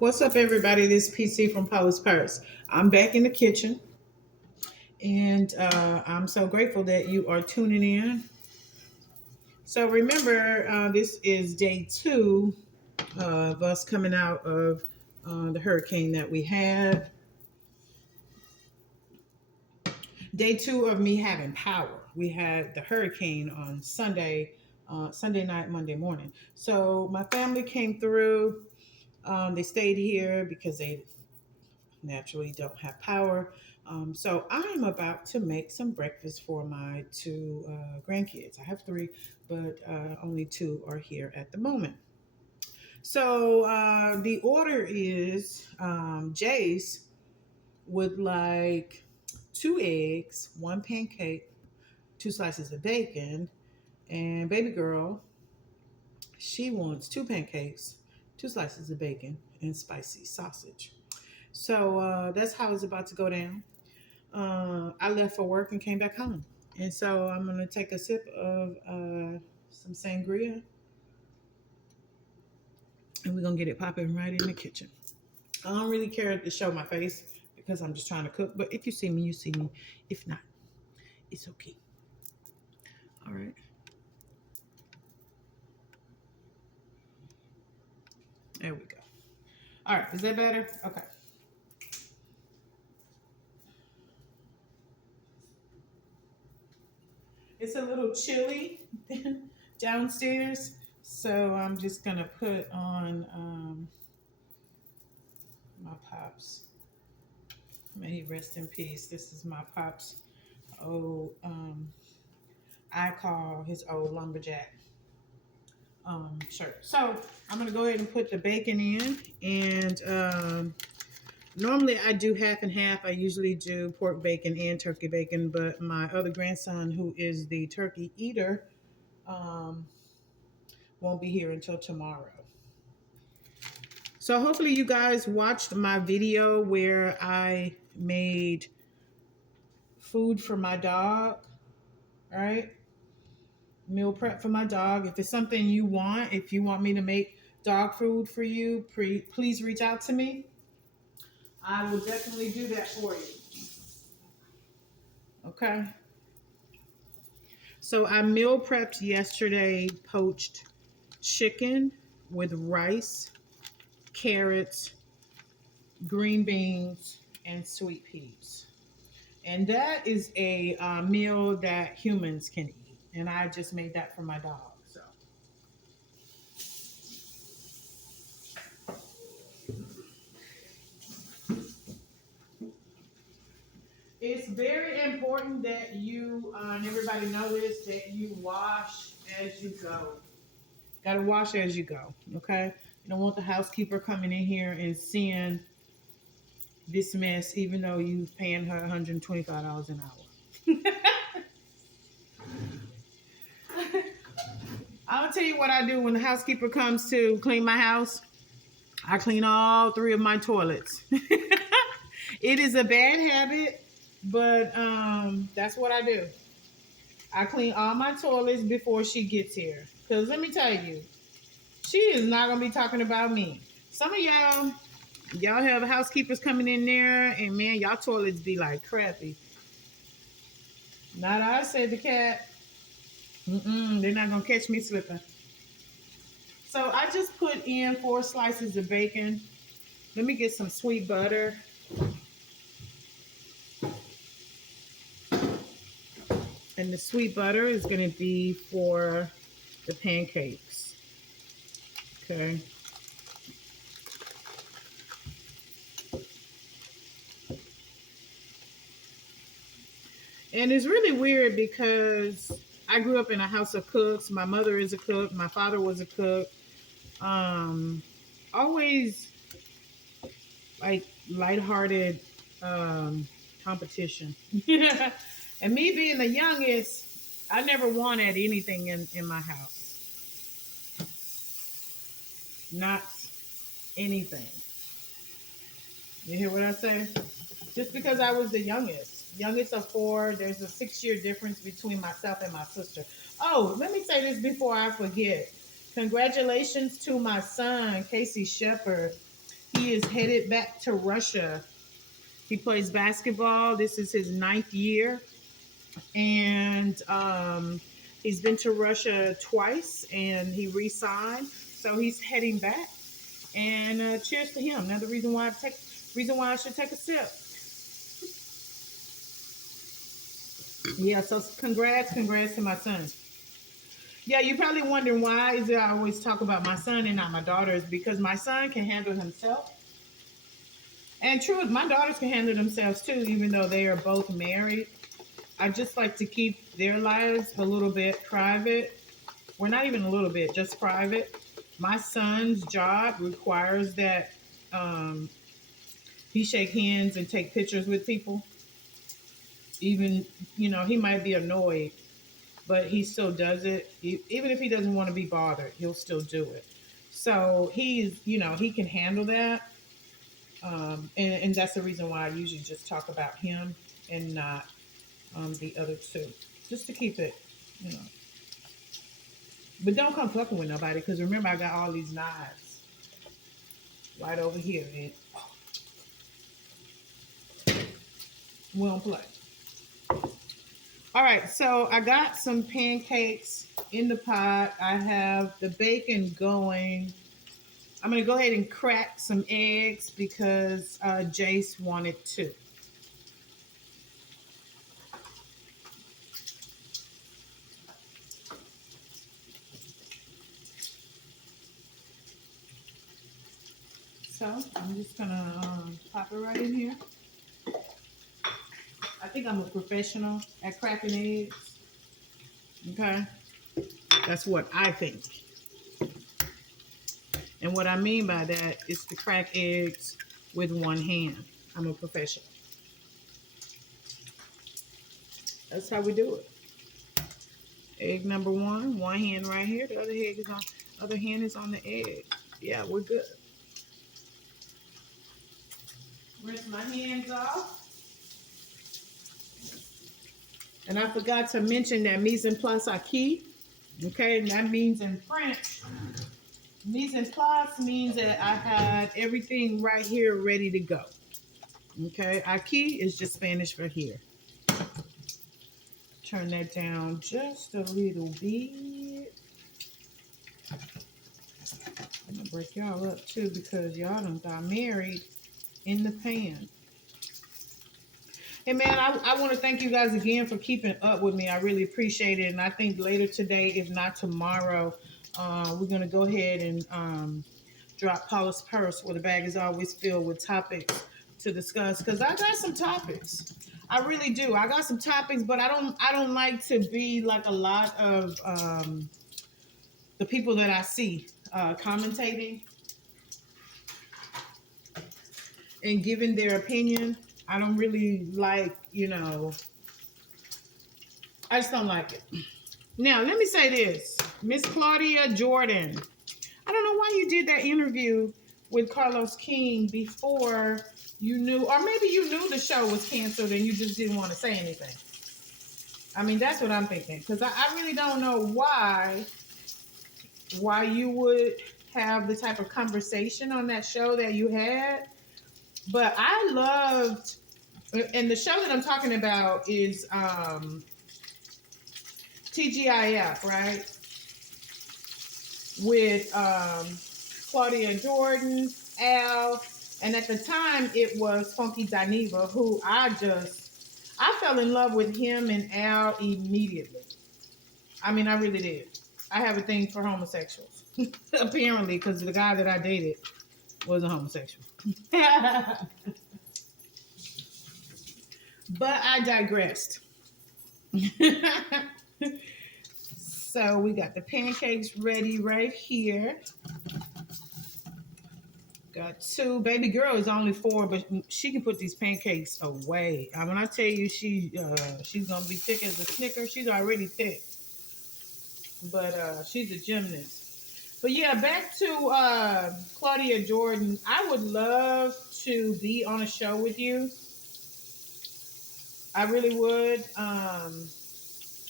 What's up, everybody? This is PC from Paula's Purse. I'm back in the kitchen, and I'm so grateful that you are tuning in. So, remember, this is day two of us coming out of the hurricane that we had. Day two of me having power. We had the hurricane on Sunday night, Monday morning. So, my family came through. They stayed here because they naturally don't have power. So I'm about to make some breakfast for my two grandkids. I have three, but only two are here at the moment. So the order is Jace would like two eggs, one pancake, two slices of bacon, and baby girl, she wants two pancakes, two slices of bacon, and spicy sausage. So that's how it's about to go down. I left for work and came back home. And so I'm going to take a sip of some sangria and we're going to get it popping right in the kitchen. I don't really care to show my face because I'm just trying to cook. But if you see me, you see me. If not, it's okay. All right. There we go. All right. Is that better? Okay. It's a little chilly downstairs. So I'm just going to put on my pops. May he rest in peace. This is my pops old I call his old lumberjack shirt. So I'm gonna go ahead and put the bacon in, and normally I do half and half. I usually do pork bacon and turkey bacon, but my other grandson, who is the turkey eater, um, won't be here until tomorrow. So hopefully you guys watched my video where I made food for my dog. All right, meal prep for my dog. If it's something you want, if you want me to make dog food for you, please reach out to me. I will definitely do that for you. Okay. So I meal prepped yesterday poached chicken with rice, carrots, green beans, and sweet peas. And that is a meal that humans can eat. And I just made that for my dog. So it's very important that you, and everybody know this, that you wash as you go. Got to wash as you go, okay? You don't want the housekeeper coming in here and seeing this mess, even though you paying her $125 an hour. I'll tell you what I do when the housekeeper comes to clean my house. I clean all three of my toilets. It is a bad habit, but that's what I do. I clean all my toilets before she gets here. Because let me tell you, she is not going to be talking about me. Some of y'all have housekeepers coming in there, and man, y'all toilets be like crappy. Not I, said the cat. They're not going to catch me slipping. So I just put in 4 slices of bacon. Let me get some sweet butter. And the sweet butter is going to be for the pancakes. Okay. And it's really weird because I grew up in a house of cooks. My mother is a cook. My father was a cook. Always like lighthearted competition. And me being the youngest, I never wanted anything in my house. Not anything. You hear what I say? Just because I was the youngest of 4, there's a 6-year difference between myself and my sister. Oh, let me say this before I forget. Congratulations to my son, Casey Shepard. he is headed back to Russia. He plays basketball. This is his ninth year. And he's been to Russia twice and he re-signed. So he's heading back. And cheers to him. Now the reason why I should take a sip. Yeah, so congrats to my son. Yeah, you're probably wondering why is it I always talk about my son and not my daughters, because my son can handle himself. And true, my daughters can handle themselves too, even though they are both married. I just like to keep their lives a little bit private. Well, not even a little bit, just private. My son's job requires that he shake hands and take pictures with people. Even, he might be annoyed, but he still does it. Even if he doesn't want to be bothered, he'll still do it. So he can handle that. And that's the reason why I usually just talk about him and not the other two, just to keep it, you know. But don't come fucking with nobody, because remember I got all these knives right over here. And we don't play. All right, so I got some pancakes in the pot. I have the bacon going. I'm going to go ahead and crack some eggs because Jace wanted to. So I'm just going to pop it right in here. I think I'm a professional at cracking eggs. Okay? That's what I think. And what I mean by that is to crack eggs with one hand. I'm a professional. That's how we do it. Egg number one hand right here. The other hand is on the egg. Yeah, we're good. Rinse my hands off. And I forgot to mention that mise en place acquis. Okay, and that means in French, mise en place means that I had everything right here ready to go. Okay, acquis is just Spanish for here. Turn that down just a little bit. I'm gonna break y'all up too because y'all done got married in the pan. Hey man, I want to thank you guys again for keeping up with me. I really appreciate it. And I think later today, if not tomorrow, we're going to go ahead and drop Paula's purse, where the bag is always filled with topics to discuss. Because I got some topics. I really do. I got some topics, but I don't like to be like a lot of the people that I see commentating and giving their opinion. I don't really like, I just don't like it. Now, let me say this. Miss Claudia Jordan, I don't know why you did that interview with Carlos King before you knew, or maybe you knew the show was canceled and you just didn't want to say anything. I mean, that's what I'm thinking. Because I really don't know why you would have the type of conversation on that show that you had. But I loved, and the show that I'm talking about is TGIF, right? With Claudia Jordan, Al, and at the time it was Funky Dineva, who I fell in love with him and Al immediately. I mean, I really did. I have a thing for homosexuals, apparently, because the guy that I dated was a homosexual. But I digressed. So we got the pancakes ready right here. Got two. Baby girl is only 4, but she can put these pancakes away. When I tell you she's gonna be thick as a Snicker, she's already thick. But she's a gymnast. But yeah, back to Claudia Jordan. I would love to be on a show with you. I really would.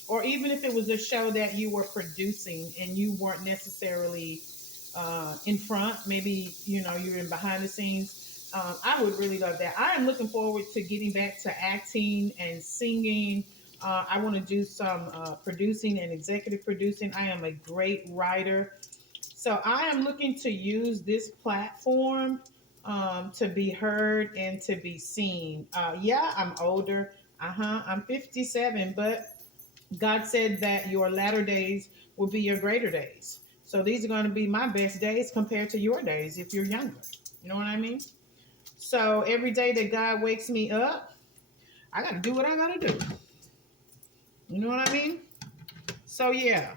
Or even if it was a show that you were producing and you weren't necessarily in front. Maybe, you know, you're in behind the scenes. I would really love that. I am looking forward to getting back to acting and singing. I want to do some producing and executive producing. I am a great writer. So I am looking to use this platform to be heard and to be seen. Yeah, I'm older. I'm 57, but God said that your latter days will be your greater days. So these are going to be my best days compared to your days if you're younger. You know what I mean? So every day that God wakes me up, I got to do what I got to do. You know what I mean? So yeah,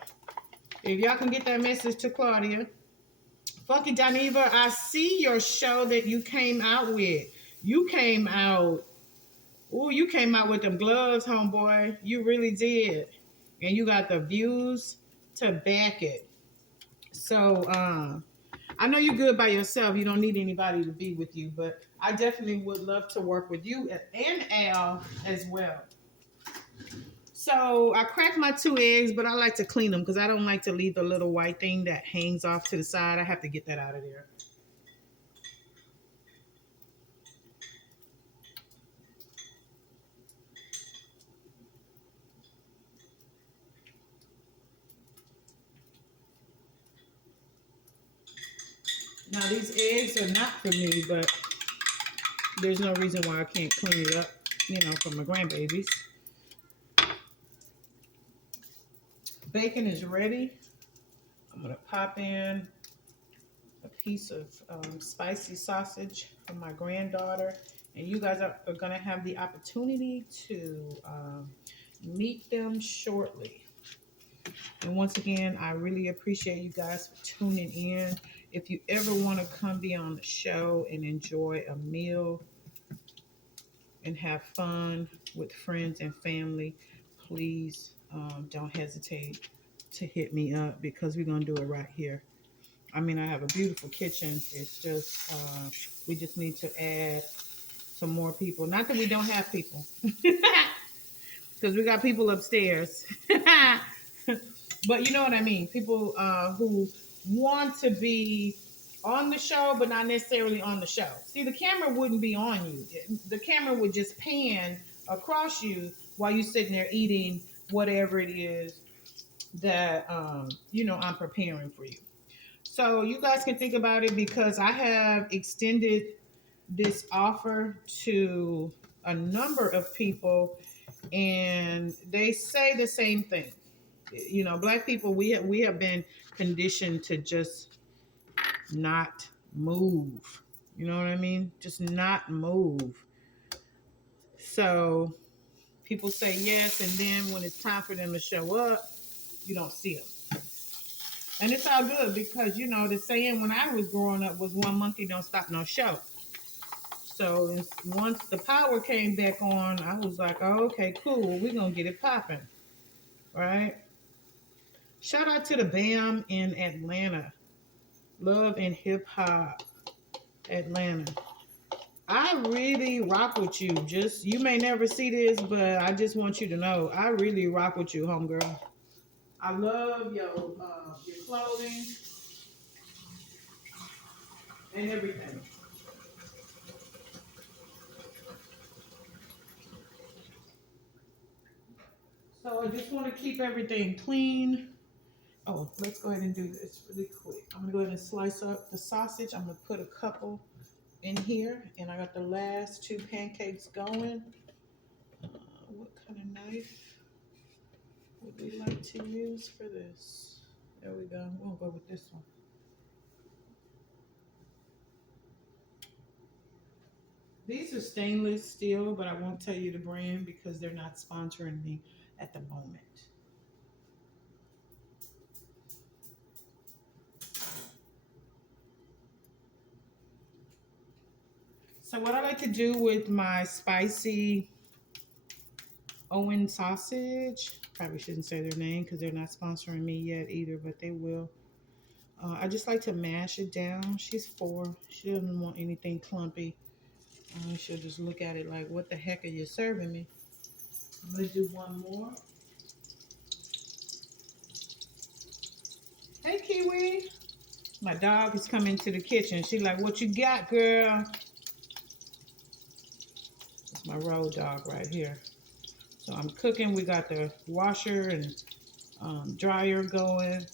if y'all can get that message to Claudia. Funky Daniva, I see your show that you came out with. You came out, you came out with them gloves, homeboy. You really did. And you got the views to back it. So I know you're good by yourself. You don't need anybody to be with you, but I definitely would love to work with you and Al as well. So I cracked my 2 eggs, but I like to clean them because I don't like to leave the little white thing that hangs off to the side. I have to get that out of there. Now these eggs are not for me, but there's no reason why I can't clean it up, you know, for my grandbabies. Bacon is ready. I'm gonna pop in a piece of spicy sausage for my granddaughter, and you guys are gonna have the opportunity to meet them shortly. And once again, I really appreciate you guys for tuning in. If you ever want to come be on the show and enjoy a meal and have fun with friends and family, please don't hesitate to hit me up because we're going to do it right here. I mean, I have a beautiful kitchen. It's just, we just need to add some more people. Not that we don't have people, because we got people upstairs. But you know what I mean? People who want to be on the show, but not necessarily on the show. See, the camera wouldn't be on you. The camera would just pan across you while you're sitting there eating whatever it is that, you know, I'm preparing for you. So you guys can think about it because I have extended this offer to a number of people and they say the same thing. You know, black people, we have been conditioned to just not move. You know what I mean? Just not move. So people say yes, and then when it's time for them to show up, you don't see them. And it's all good because, you know, the saying when I was growing up was one monkey don't stop no show. So once the power came back on, I was like, oh, okay, cool. We're going to get it popping. Right? Shout out to the BAM in Atlanta. Love and Hip Hop Atlanta. I really rock with you. Just you may never see this, but I just want you to know I really rock with you, homegirl. I love your clothing and everything. So I just want to keep everything clean. Oh, let's go ahead and do this really quick. I'm gonna go ahead and slice up the sausage. I'm gonna put a couple in here, and I got the last two pancakes going. What kind of knife would we like to use for this? There we go. We'll go with this one. These are stainless steel, but I won't tell you the brand because they're not sponsoring me at the moment. So what I like to do with my spicy Owen sausage, probably shouldn't say their name because they're not sponsoring me yet either, but they will. I just like to mash it down. She's 4. She doesn't want anything clumpy. She'll just look at it like, what the heck are you serving me? I'm going to do one more. Hey, Kiwi. My dog is coming to the kitchen. She like, what you got, girl? It's my road dog right here. So I'm cooking. We got the washer and dryer going.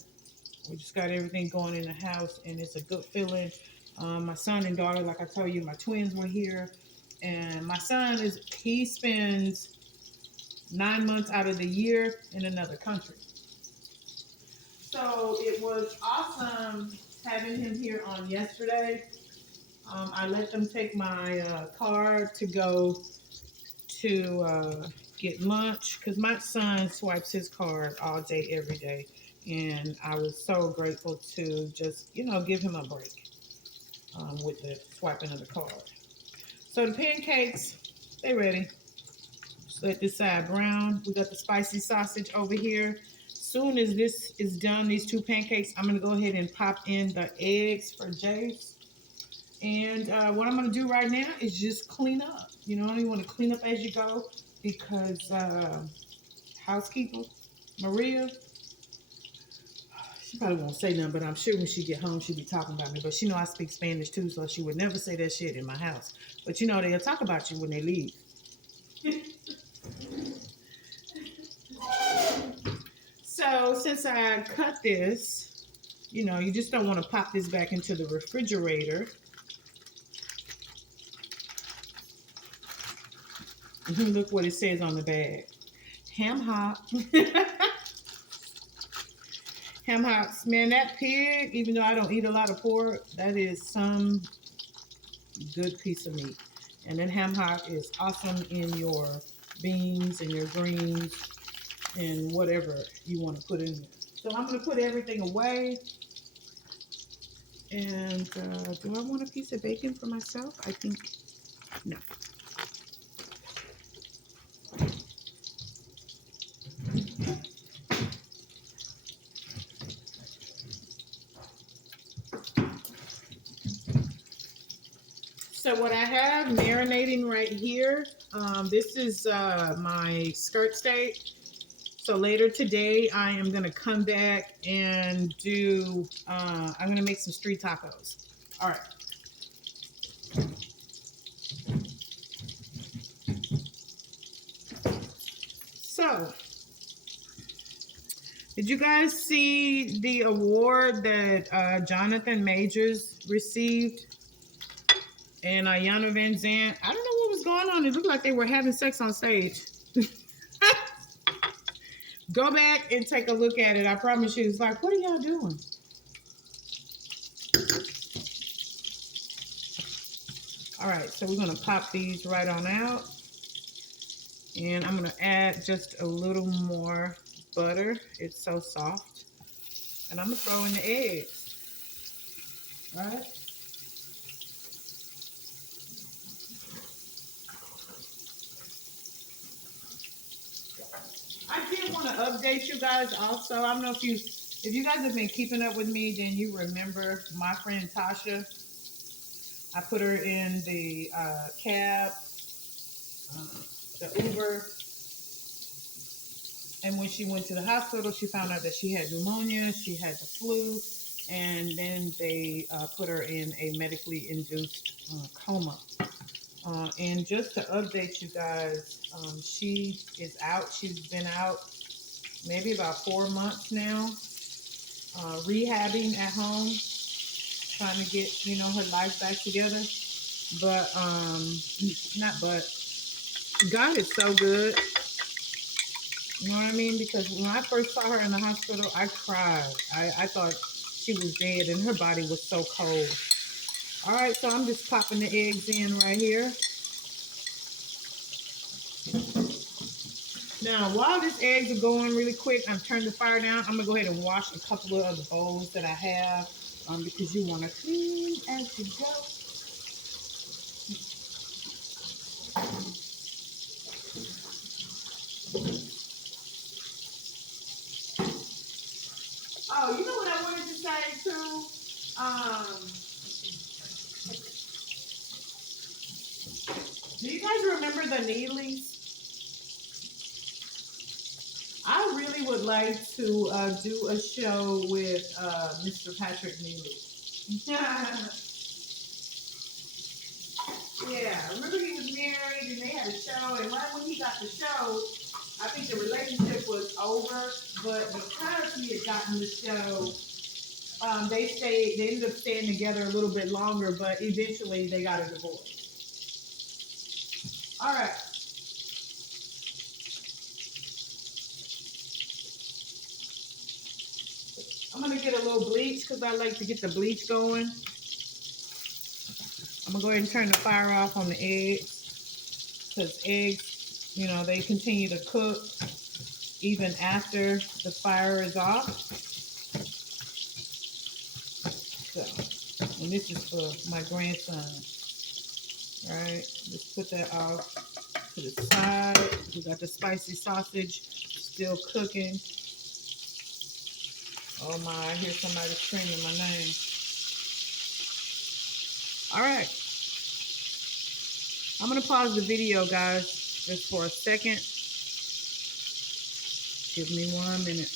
We just got everything going in the house, and it's a good feeling. My son and daughter, like I told you, my twins were here, and my son he spends 9 months out of the year in another country. So it was awesome having him here on yesterday. I let them take my car to go to get lunch because my son swipes his card all day, every day. And I was so grateful to just, give him a break with the swiping of the card. So the pancakes, they ready. Just let this side brown. We got the spicy sausage over here. Soon as this is done, these two pancakes, I'm going to go ahead and pop in the eggs for Jace. And what I'm going to do right now is just clean up. You want to clean up as you go because housekeeper, Maria, she probably won't say nothing, but I'm sure when she get home, she'll be talking about me. But she know I speak Spanish too, so she would never say that shit in my house. But they'll talk about you when they leave. So since I cut this, you just don't want to pop this back into the refrigerator. Look what it says on the bag. Ham hock. Ham hocks. Man, that pig, even though I don't eat a lot of pork, that is some good piece of meat. And then ham hock is awesome in your beans and your greens and whatever you want to put in there. So I'm going to put everything away. And do I want a piece of bacon for myself? I think no. So what I have marinating right here, this is my skirt steak. So later today, I am going to come back and I'm going to make some street tacos. All right. So, did you guys see the award that Jonathan Majors received? And Yana Van Zant? I don't know what was going on. It looked like they were having sex on stage. Go back and take a look at it. I promise you. It's like, what are y'all doing? All right, so we're going to pop these right on out. And I'm going to add just a little more butter. It's so soft. And I'm going to throw in the eggs. All right. I did want to update you guys also. I don't know if you guys have been keeping up with me, then you remember my friend Tasha. I put her in the cab, the Uber. And when she went to the hospital, she found out that she had pneumonia, she had the flu, and then they put her in a medically induced coma. And just to update you guys, she is out. She's been out maybe about 4 months now, rehabbing at home, trying to get, her life back together. But, God is so good. You know what I mean? Because when I first saw her in the hospital, I cried. I thought she was dead and her body was so cold. All right, so I'm just popping the eggs in right here. Now, while these eggs are going really quick, I'm turning the fire down. I'm going to go ahead and wash a couple of the bowls that I have because you want to clean as you go. Oh, you know what I wanted to say too? Do you guys remember the Needleys? I really would like to do a show with Mr. Patrick Neely. Yeah, remember he was married and they had a show, and right when he got the show, I think the relationship was over. But because he had gotten the show, they ended up staying together a little bit longer, but eventually they got a divorce. All right, I'm gonna get a little bleach because I like to get the bleach going. I'm gonna go ahead and turn the fire off on the eggs because eggs, they continue to cook even after the fire is off. So, and this is for my grandson. All right, let's put that off to the side. We got the spicy sausage still cooking. Oh my, I hear somebody screaming my name. All right, I'm gonna pause the video, guys, just for a second. Give me 1 minute.